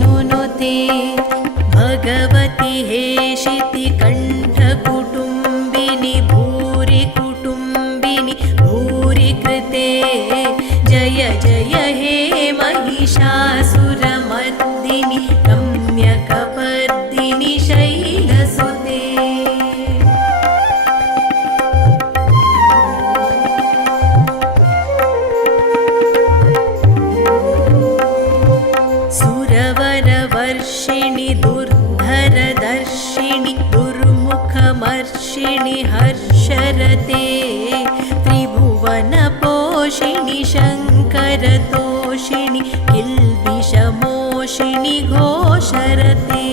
नुनुते भगवति हेशितिकण्ठकुटुम्बिनि भूरि कुटुम्बिनि भूरि कृते जय जय हे महिषासुरमर्दिनि रम्यकपर्दिनि शैलसुते सुरवरवर्षिणि दुर्धरदर्शिनि दुर्मुखमर्षिणि हर्षरते त्रिभुवनपोषिणि शङ्करतोषिणि किल्बिषमोषिणि घोषरते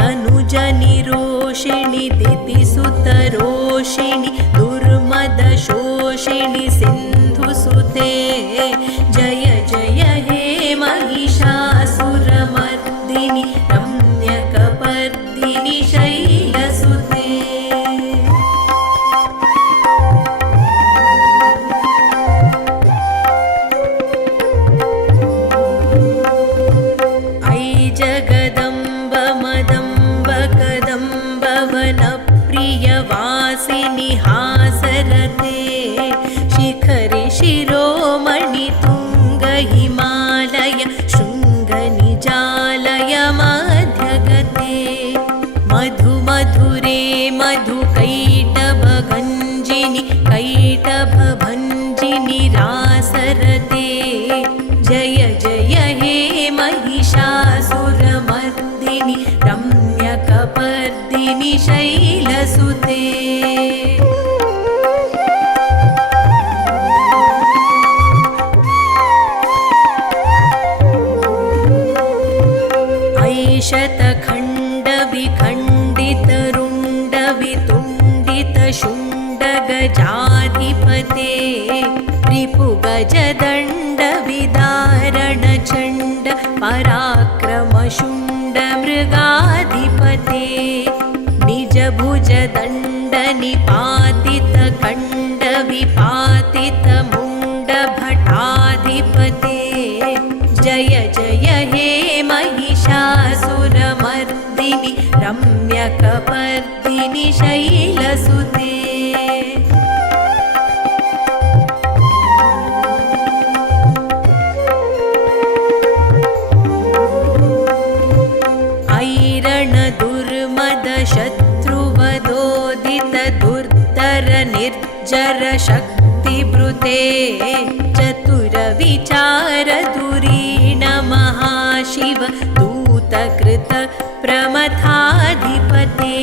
धनुजनिरोषिणि दितिसुतरोषिणि दुर्मदशोषिणि सिन्धुसुते जय जय हे महिषासुरमर्दिनि रम्यकपर्दिनि शैलसुते प्रियवासिनि हासरते शिखरि शिरोमणि तुङ्ग हिमालय शृङ्गनिजालय मध्यगते मधुमधुरे मधुकैटभगञ्जिनि कैटभभञ्जिनि रासरते जय जय हे महिषासुरमर्दिनि रम्यकपर्दिनि शैलसुते ऐशतखण्डविखण्डितरुण्डवितुण्डितशुण्डगजाधिपते रिपुगजदण्डविदारणचण्ड पराक्रमशुण्डमृगाधिपते निजभुजदण्डनिपातितखण्डविपातितमुण्डभटाधिपते जय जय हे महिषासुरमर्दिनि रम्यकपर्दिनि शैलसुते ऐरणदुर्मदशत्रुवदोदित दुर्धर निर्जर शक्तिभृते चतुरविचार धुरीण महाशिव दूतकृत प्रमथाधिपते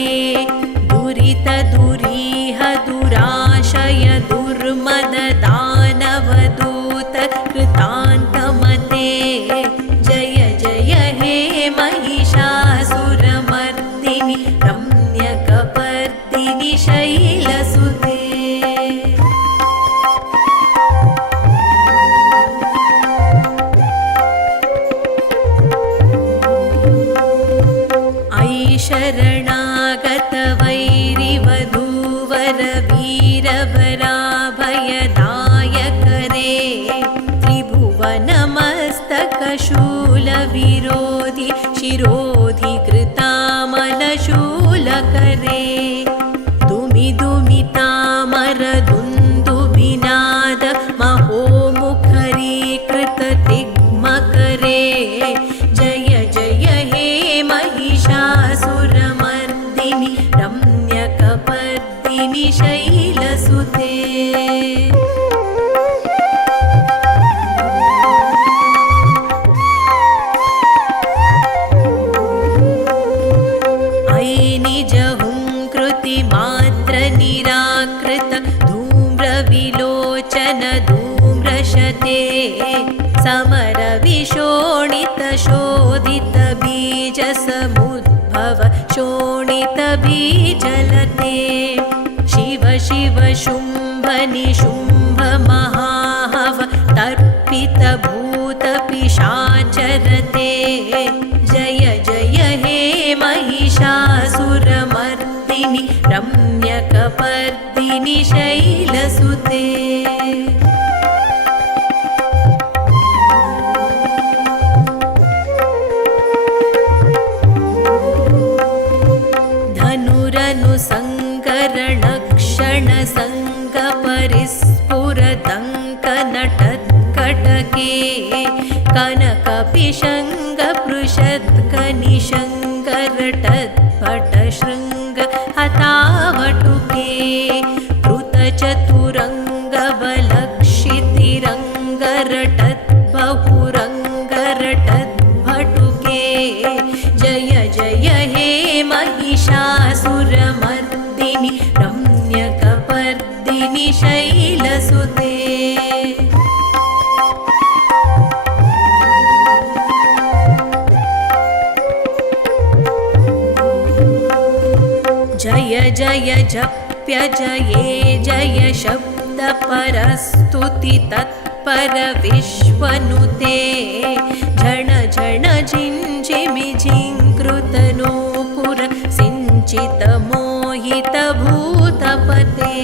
दुरित दुरीह दुराशय दुर्मद दानवदूत कृतान्तमते जय जय हे महिषासुरमर्दिनि रम्यकपर्दिनि शैलसुते शरणागत वैरिवधूवर वीरवराभयदायकरे त्रिभुवनमस्तकशूलविरोधि शिरोधिकृतामलशूलकरे दुमिदुमितामरदुन्दुभिनाद महोमुखरीकृततिग्मकरे जय जय हे महिषासुरमर्दिनि रम्यकपर्दिनि शैलसुते निराकृत धूम्रविलोचन धूम्रशते समरविशोणित शोधित बीजसमुद्भव शोणित बीजलते शिव शिव शुम्भ निशुम्भ महाहव तर्पित भूत पिशाचरते जय जय हे महिषासुरमर्दिनि रम्यकपर्दिनि शैलसुते शृङ्ग हतावटुके कृतचतुरङ्गबलक्षितिरङ्गरटद्बहुरङ्गरटद्भटुके जय जय हे महिषासुरमर्दिनि रम्यकपर्दिनि शैलसुते जय जय जप्य जये जय शब्दपरस्तुति तत्पर विश्वनुते झण झण झिञ्झिमि झिङ्कृतनूपुर सिञ्चित मोहित भूतपते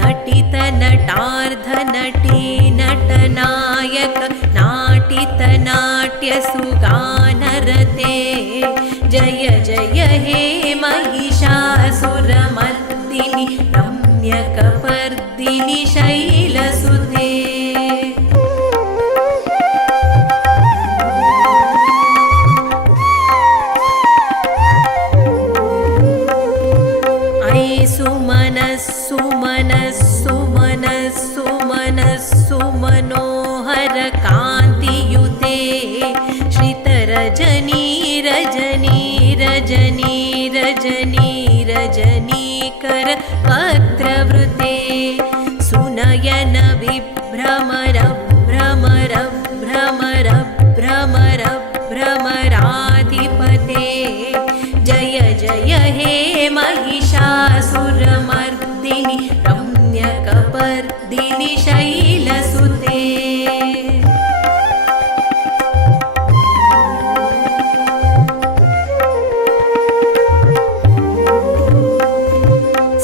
नटित नटार्ध नटी नटनायक नाटित नाट्यसुगानरते जय जय हे महिषासुरमर्दिनि रम्यकपर्दिनि शैलसुते ऐ सुमनस्सुमनस्सुमनस्सुमनस्सुमनोहर कान्तियुते श्रितरजनी रजनी रजनी रजनी रजनीकर वक्त्रवृते सुनयन विभ्रमर भ्रमर भ्रमर भ्रमर भ्रमराधिपते जय जय हे महिषासुरमर्दिनि रम्यकपर्दिनि शैलसुते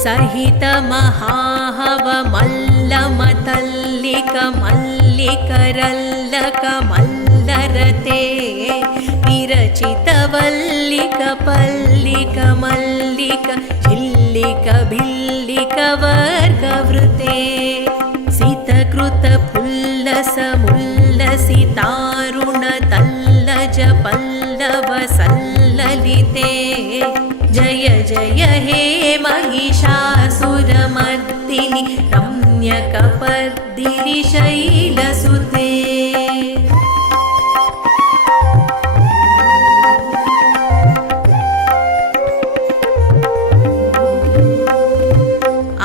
सहित महाहवमल्लमतल्लिक मल्लिकरल्लक मल्लरते विरचित वल्लिक पल्लिक मल्लिक झिल्लिक भिल्लिक वर्गवृते सितकृत फुल्लस मुल्लसितारुण तल्लज पल्लव सल्ललिते जय जय हे महिषासुरमर्दिनि रम्यकपर्दिनि शैलसुते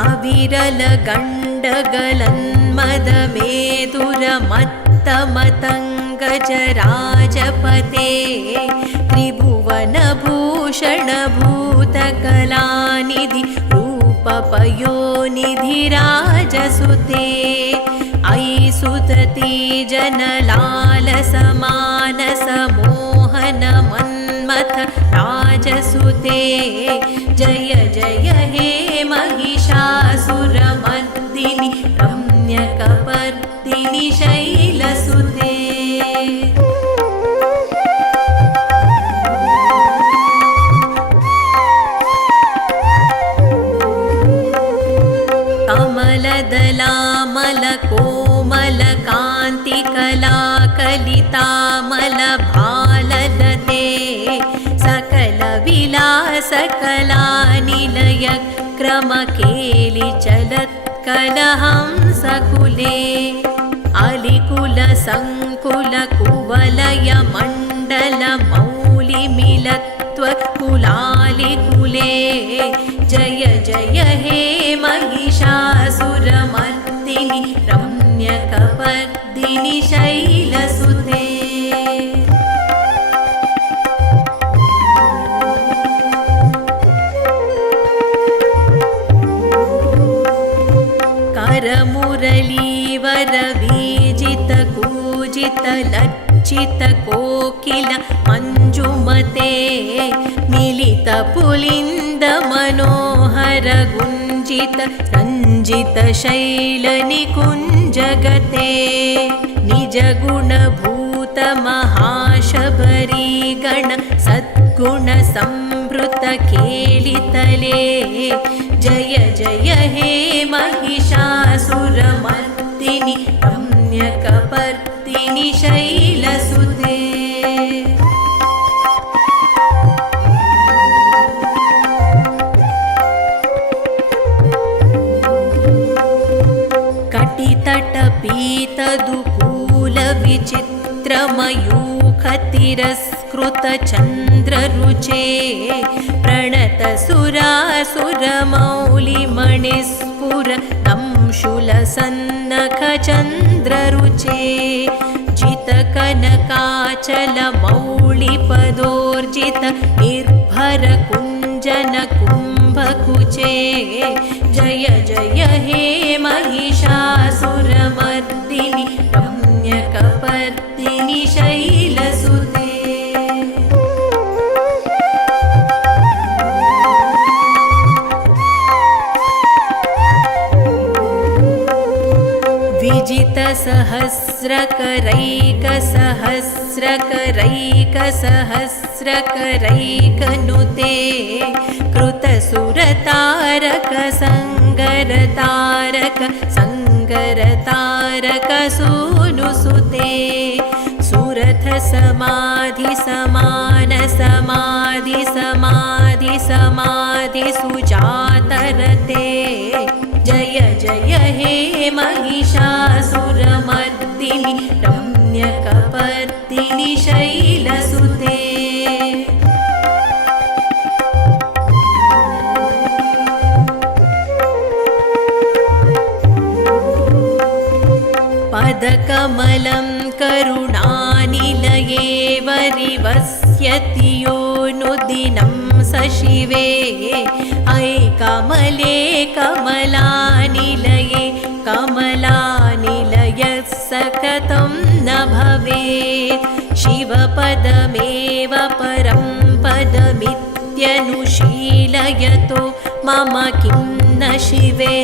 अविरल गण्डगलन्मदमेदुरमत्तमतङ्गजराजपते त्रिभुवनभूषण भूतकलानिधि रूपपयोनिधि राजसुते ऐ सुतती जनलालसमानस मोहन मन्मथ राजसुते जय जय हे महिषासुरमर्दिनि रम्यकपर्दिनि शैलसुते कमलदलामलकोमलकान्तिकलाकलितामलभाललते सकलविलासकलानिलय क्रमकेलिचलत्कलहंसकुले अलिकुलसङ्कुलकुवलयमण्डलमौलिमिलत्वकुलालिकुले जय जय हे महिषासुरमर्दिनि रम्यकपर्दिनि शैलसुते करमुरलीवरवीजितकूजितलज्जितकोकिल मञ्जुमते मिलितपुलिन्दमनोहर गुञ्जित रञ्जित शैलनिकुञ्जगते निजगुणभूत महाशबरीगण सद्गुण संवृत केलितले जय जय हे महिषासुरमर्दिनि रम्यकपर्दिनि शैलसुते यदुकूलविचित्रमयूखतिरस्कृतचन्द्ररुचे प्रणतसुरासुरमौलिमणिस्फुर तं शूलसन्नखचन्द्ररुचे जितकनकाचलमौलिपदोर्जित निर्भरकुञ्जनकुम्भकुचे जय जय हे महिषासुरमर्दिनि रम्यकपर्दिनि शैलसुते। विजितसहस्रकरैकसहस्रकरैकसहस्रकरैकनुते कृतसुरतारक संगरतारक संगरतारक सूनुसुते सुरथ समाधि समान समाधि समाधि समाधि सुजातरते जय जय हे महिषासुरमर्दिनि रम्यकपर्दिनि शैलसुते। पदकमलं करुणानिलये वरिवस्यति यो नुदिनं सशिवे अयि कमले कमलानिलये कमलानिलयः सकतं न भवेत् शिवपदमेव परं पदमित्यनुशीलयतो मम किं न शिवे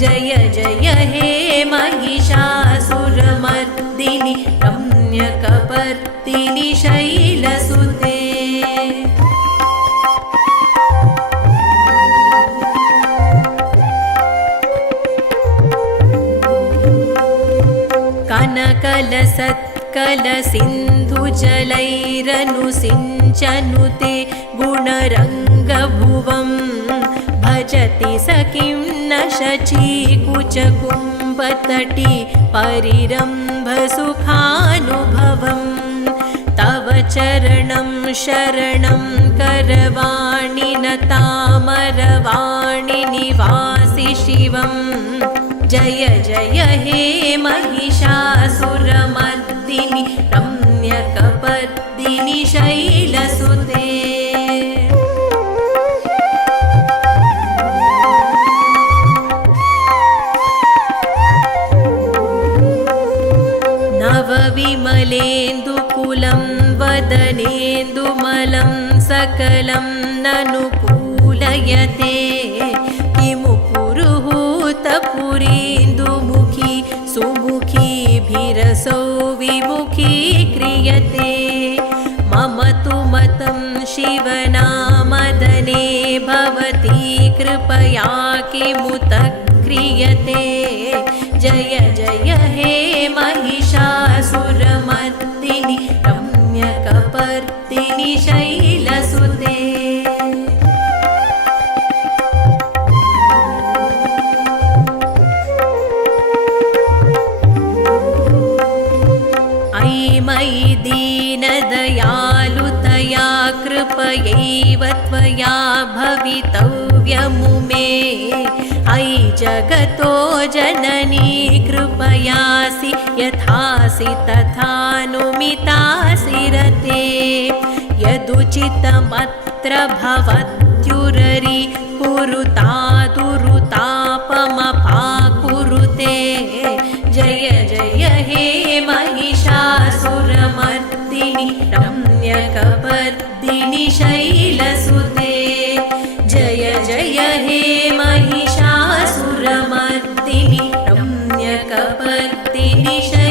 जय जय हे महिषासुरमर्दिनि रम्यकपर्दिनि शैलसुते। कनकलसत्कलसिन्धुजलैरनुसिञ्चनुते गुणरङ्गभुवं भजति स किं न शचीकुचकुम्भतटी परिरम्भसुखानुभवं तव चरणं शरणं करवाणि न तामरवाणि निवासि शिवं जय जय हे महिषासुरमर्दिनि रम्यकपर्दिनि शैलसुते। नवविमलेन्दुकुलं वदनेन्दुमलं सकलं ननुकूलयते किमु पुरुहूतपुरीन्दुमुखी सुमुखीभिरसौ विमुखी क्रियते मम तु मतं शिवनामदने भवती कृपया किमुत क्रियते जय जय हे महिषासुरमर्दिनि रम्यकपर्दिनि शैलसुते। अयि मयि दीनदयालुतया कृपयैव त्वया भवितव्यमुमे अयि जगतो जननी कृपयासि यथासि तथानुमितासि रते यदुचितमत्र भवत्युररि कुरुतादुरुतापमपाकुरुते जय जय हे महिषासुरमर्दिनि रम्यकपर्दिनि शैलसुते जय जय हे महिषासुरमर्दिनि रम्यकपर्दिनि शैलसुते।